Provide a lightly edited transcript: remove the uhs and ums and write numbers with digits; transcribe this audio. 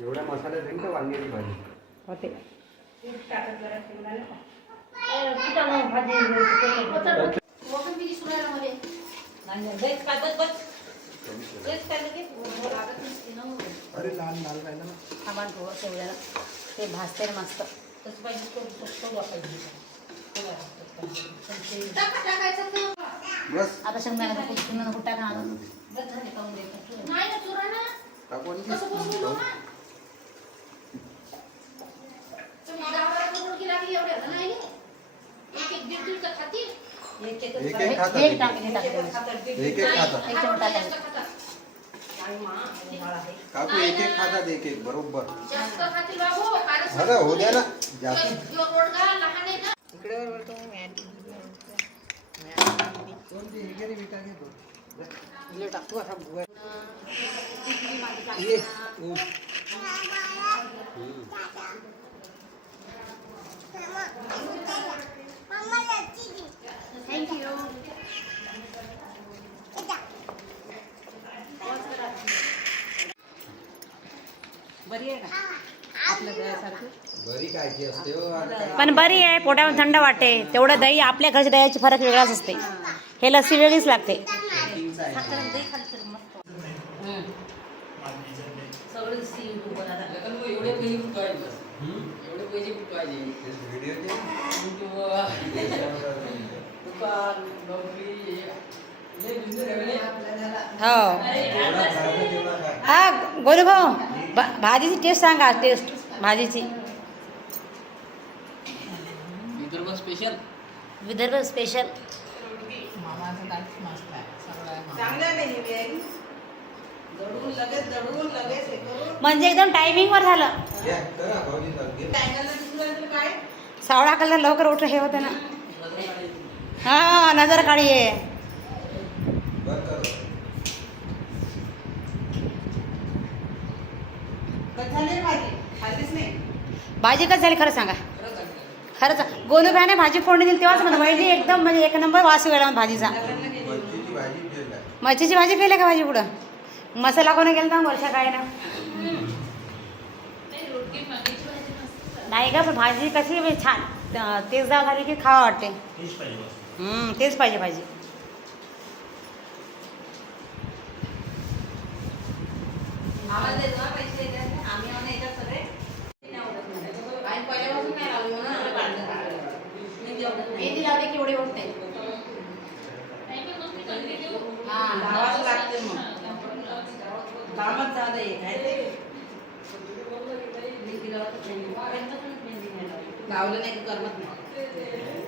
एवढ्या मसाल्यात येईल का वांग्याची भाजी होते. अरे लाल लाल राहिला ना सामान थोडंसं एवढ्याला ते भाजते मस्त. बस आता शेंगदाण्याचं कूट पुन्हा कुठं टाका काकू एक एक खातात एक एक बरोबर अरे हो द्या ना जास्त टाकू असा थँक्यू. बरी आहे का आपल्या दह्यासारखी? बरी कायची असते पण बरी आहे, पोटामध्ये थंड वाटते. तेवढं दही आपल्या घरच्या दह्याची फरक वेगळाच असते. हे लस्सी वेगळीच लागते. हो हा गोलू भाऊ भाजीची टेस्ट सांगा. टेस्ट भाजीची विदर्भ स्पेशल. विदर्भ स्पेशल म्हणजे एकदम टायमिंग वर झालं. सावळा कलर लवकर उठ हे होतं ना. हा नजर काढी आहे. भाजी कशी झाली खरं सांगा. खरंच गोलू भाईने भाजी फोडणी दिली तेव्हाच म्हणा वहिनी एकदम म्हणजे एक नंबर वास वेळा भाजीचा. मच्छीची भाजी केली का भाजी पुढं मसाला कोणी गेला तर वर्षा काय ना नाही का. पण भाजी कशी छान तेच डाळ झाली की खावा वाटते. तेच पाहिजे भाजी. मेहंदी लावली की एवढे होत नाही. लावलं नाही करमत नाही.